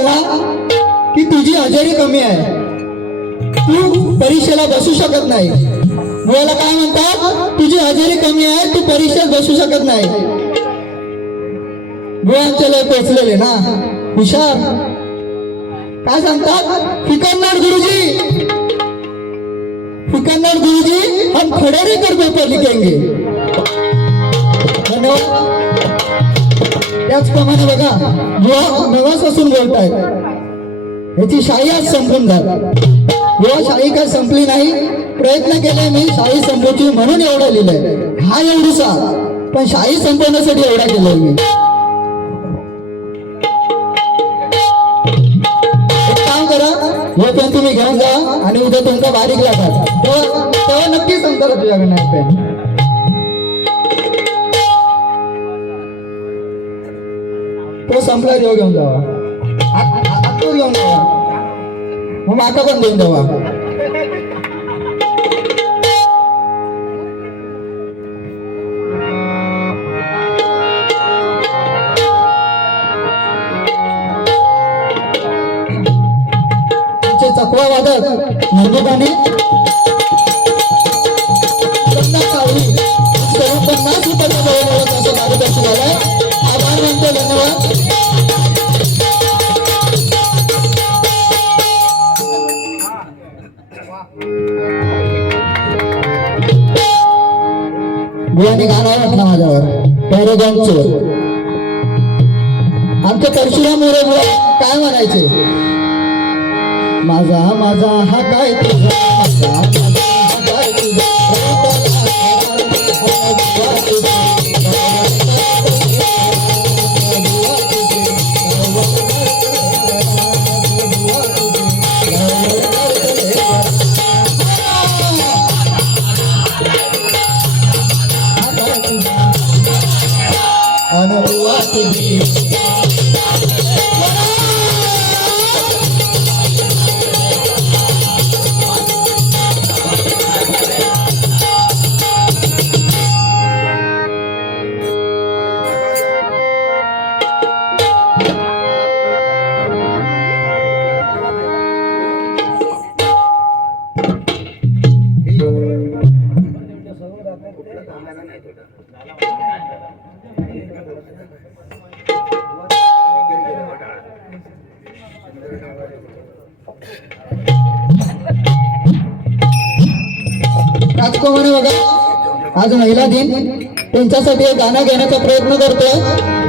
विद्यार्थी की तुझी हजेरी कमी आहे. तू परीक्षेला बसू शकत नाही. मुलाला काय म्हणतात? तुझी हजेरी कमी आहे तू परीक्षेत बसू शकत नाही. बुवांच्या लय पोचलेले ना. हुशार. काय सांगतात? फिकरनार गुरुजी. फिकरनार गुरुजी हम खड़े कर पेपर लिखेंगे. धन्यवाद. त्याचप्रमाणे बघा बुवा नवासासून बोलतायत याची शाही आज संपून जात युवा शाही काय संपली नाही? प्रयत्न केले मी शाही संपवची म्हणून एवढं लिहिलंय. हा एवढूसा पण शाही संपवण्यासाठी एवढा केलाय मी. काम करा हे पेन तुम्ही घेऊन जा आणि उद्या तुमचा बारीक लागतात तेव्हा तेव्हा नक्की संपताला तुझ्याकडनं पेन? तो संपला देव घेऊन जावा. आ- आ- आ- तो घेऊन जावा. मग माका पण देऊन जावा. आमचे चकवा वादक नंदुकाने 左 महिला दिन त्यांच्यासाठी हे गाणं घेण्याचा प्रयत्न करतोय.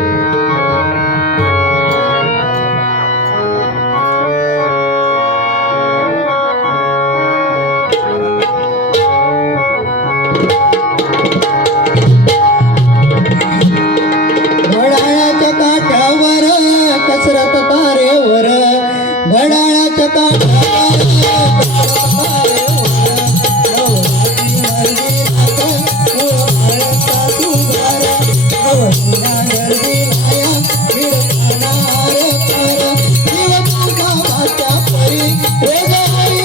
Where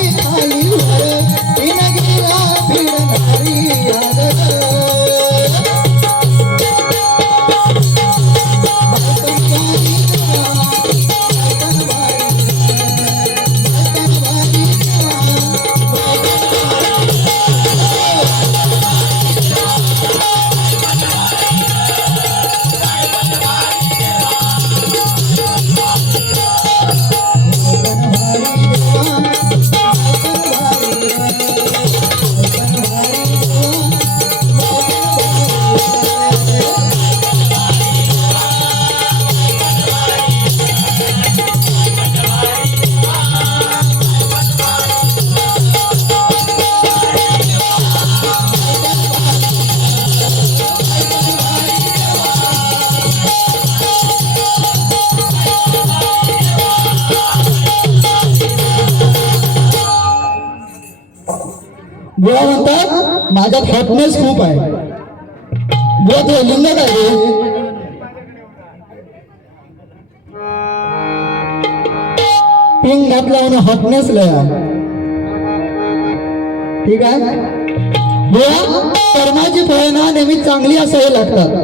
माझा माझ्यात खूप आहे. बुवा ते लिंग काय रे. पिंग घातला आणि हॉटनेस लया ठीक आहे? बुवा कर्माची फळं ना नेहमी चांगली असावी लागतात.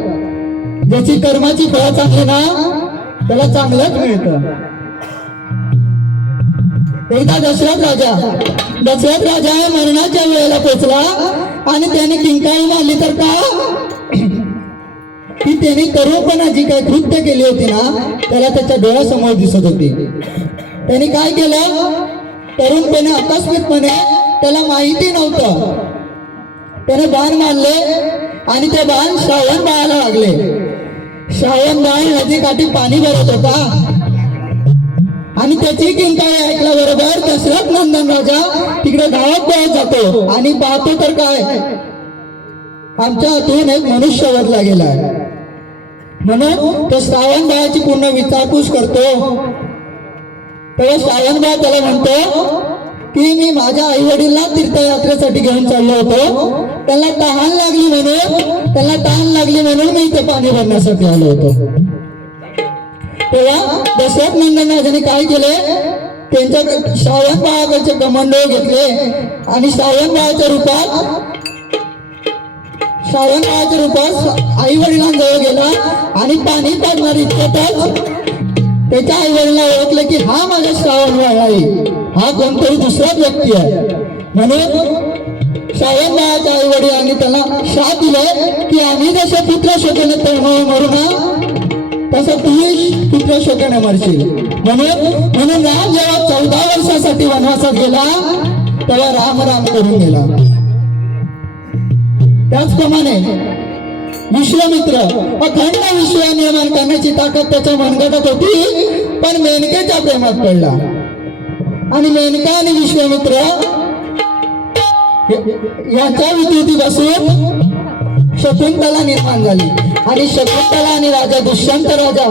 ज्याची कर्माची फळं चांगली ना त्याला चांगलंच मिळतं. एकदा दशरथ राजा. दशरथ राजा मरणाच्या वेळेला पोचला आणि त्याने किंकाळी मारली. तर का? की त्याने करोपणा जी काही कृत्य केली होती ना त्याला त्याच्या डोळ्यासमोर दिसत होती. त्याने काय केलं? तरुणपणे आकस्मितपणे त्याला माहिती नव्हतं. त्याने बाण मारले आणि ते बाण श्रावण बाळाला लागले. श्रावण बाळ नदीकाठी पाणी भरत होता. आणि त्याची किंकाळी ऐकल्याबरोबर दशरथ नंदन राजा तिकडे गावात पळत जातो. आणि पाहतो तर काय? आमच्या हातून एक मनुष्य वधला गेलाय म्हणून तो श्रावण बाळाची पूर्ण विचारपूस करतो. तेव्हा श्रावण बाळ त्याला म्हणतो की मी माझ्या आई वडीलला तीर्थयात्रेसाठी घेऊन चाललो होतो. त्याला तहान लागली म्हणून त्याला तहान लागली म्हणून मी इथे पाणी भरण्यासाठी आलो होतो. तेव्हा दशरथ नंदन राजाने काय केले? त्यांच्या श्रावण बाळाकडचे कमांडो घेतले. आणि श्रावण बाळाच्या रूपात श्रावण बाळाच्या रूपात आई वडिलांजवळ गेला आणि पाणी पाडणार इतकंच त्याच्या आई वडिला ओळखलं की हा माझा श्रावण बाळ आहे. हा कोणतरी दुसराच व्यक्ती आहे. म्हणून श्रावण बाळाच्या आई वडिलांनी त्याला शाप दिले की आम्ही जसे पुत्र शोधने तळमळ मरू ना तसं तूही पुत्र शोधणे मरशील म्हणून म्हणून राम जेव्हा चौदा वर्षासाठी वनवासात गेला तेव्हा राम राम करून गेला. त्याचप्रमाणे विश्वामित्र अखंड विश्व निर्माण करण्याची ताकद त्याच्या मनगटात होती पण मेनकेच्या प्रेमात पडला. आणि मेनका आणि विश्वामित्र यांच्या विकृतीपासून शकुंतला निर्माण झाली. आणि शकुंतला आणि राजा दुष्यंत राजा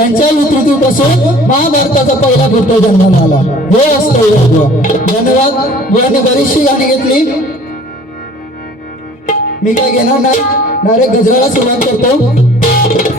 यांच्या विकृतीपासून महाभारताचा पहिला पुत्र जन्माला आला हे असतं धन्यवाद. मुलांनी बरीचशी गाणी घेतली. मी काय घेणार नाही. डायरेक्ट गजराला सुरुवात करतो.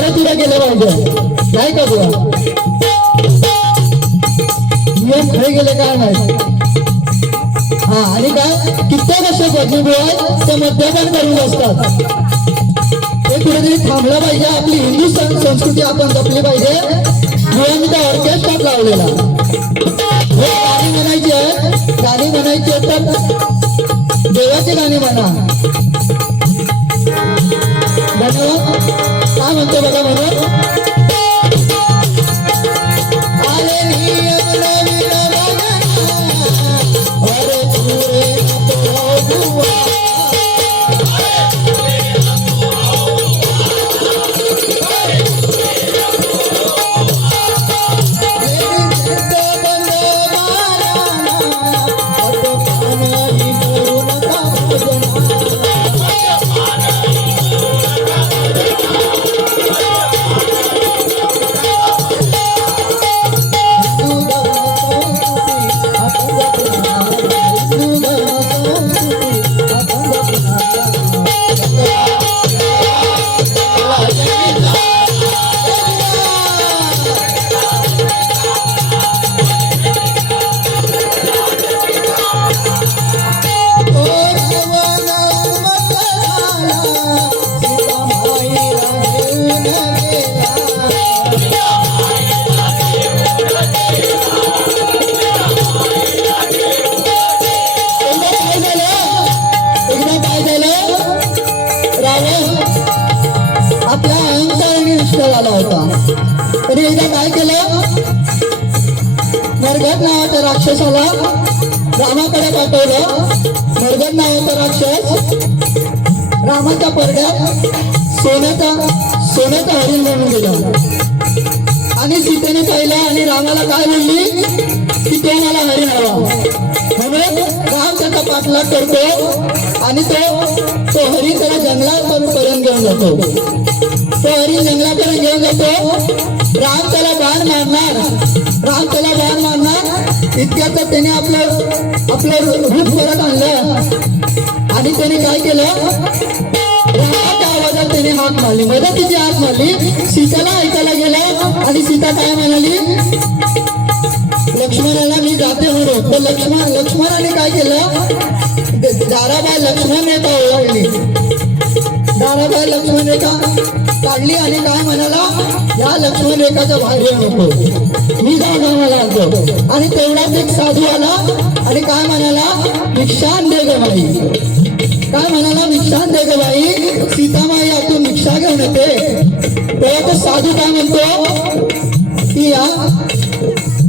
बाकी गेलं पाहिजे काय का तुला नियम खरे गेले काय नाही? हा आणि काय कित्येक असे भजनगृह ते मद्यपान करून असतात हे कुठेतरी थांबलं पाहिजे. आपली हिंदू संस्कृती आपण जपली पाहिजे. मुलांनी त्या ऑर्केस्ट्रात लावलेला. हे गाणी म्हणायची आहे गाणी म्हणायची आहेत तर देवाची गाणी म्हणा. धन्यवाद. म्हणतो बघा तरी एकदा काय केलं? मरगत नावाच्या राक्षसाला रामाकडे पाठवलं. मरगत नावाचा राक्षस रामाच्या पडद्यात सोन्याचा सोन्याचा हरिण बनून गेला. आणि सीतेने पाहिलं आणि रामाला काय बोलली? की तो मला हरिण हवा. म्हणून राम त्याचा पाठलाग करतो आणि तो तो हरिण त्याला जंगलात पर्यंत घेऊन जातो. तो हरी जंगलापर्यंत घेऊन जातो राम त्याला बाण मारणार राम त्याला बाण मारणार इतक्यात त्याने आपलं आपलं रूप परत आणलं. आणि त्याने काय केलं? त्याने हात मारली. मदत तिची हात मारली. सीताला ऐकायला गेलं आणि सीता काय म्हणाली? लक्ष्मणाला मी जाते म्हणून. तर लक्ष्मण लक्ष्मणाने काय केलं? दाराबाई लक्ष्मण नेता ओळखली दाराबाई लक्ष्मण नेता काढली आणि काय म्हणाला या लक्ष्मण रेखाच्या बाहेर नको. मी जाऊन आम्हाला आणतो. आणि तेवढाच एक साधू आला आणि काय म्हणाला? भिक्षान दे ग बाई. काय म्हणाला? भिक्षान दे ग बाई. सीतामाई आतून भिक्षा घेऊन येते. तेव्हा तो साधू काय म्हणतो? की या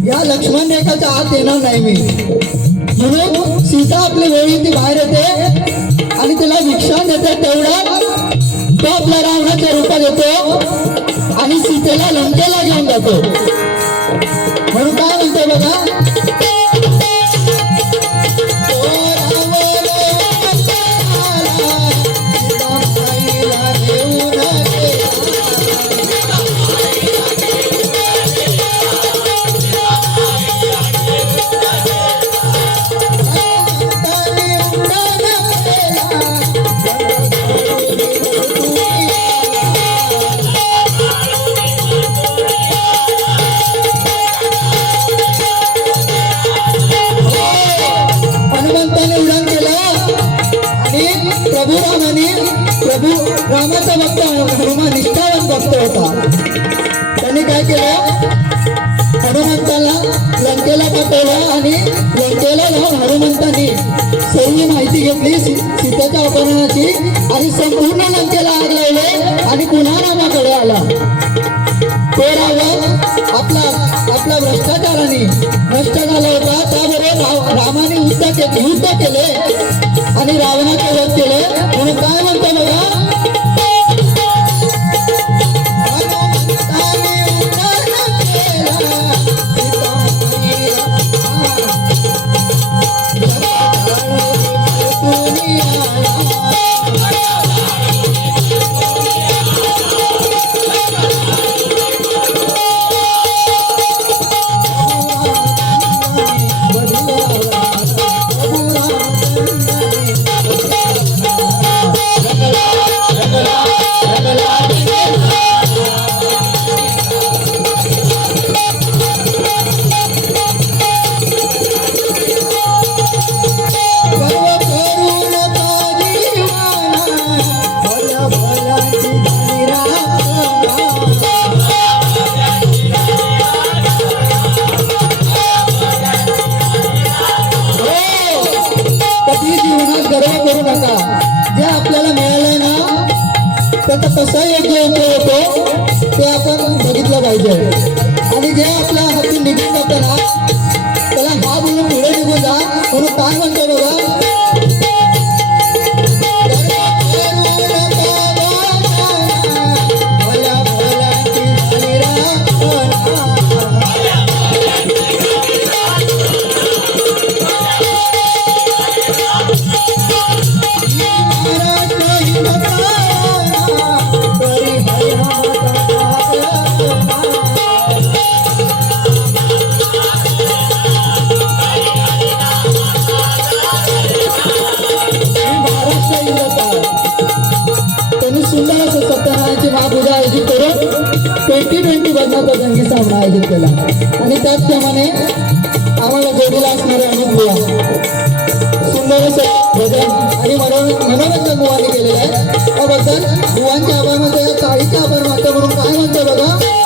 या लक्ष्मण रेखाच्या आत येणार नाही मी. म्हणून सीता आपली वेळी ती बाहेर येते आणि तिला भिक्षा देते तेवढा तो आपल्या रावणाच्या रूपात येतो आणि सीतेला लंकेला घेऊन जातो. म्हणून काय म्हणतो बघा? प्रभू प्रभू रामाचा भक्त हनुमान निष्ठावान भक्त होता. त्यांनी काय केलं? हनुमंताला लंकेला पाठवलं आणि लंकेला जाऊन हनुमंतांनी सर्व माहिती घेतली सी- सीतेच्या अपहरणाची आणि संपूर्ण लंकेला आग लावले आणि पुन्हा रामाकडे आला. तो रावण आपला आपल्या भ्रष्टाचाराने नष्ट झाला होता त्याबरोबर रामाने युद्ध केले युद्ध केले आणि रावणाचे वध केले. म्हणून काय आणि जे आपल्या हातून निघून जातं ना त्याला हा बोलून पुढे निघून जा म्हणून काय म्हणतो सामना आयोजित केला. आणि त्याचप्रमाणे आम्हाला जोडीला असणारे अनेक बुवा सुंदर भजन आणि मनोरंजन मनोरंजन केलेलं आहे. त्याबद्दल बुवांच्या आभार म्हणजे काळीच्या आभार मानतो म्हणून काय म्हणतो बघा.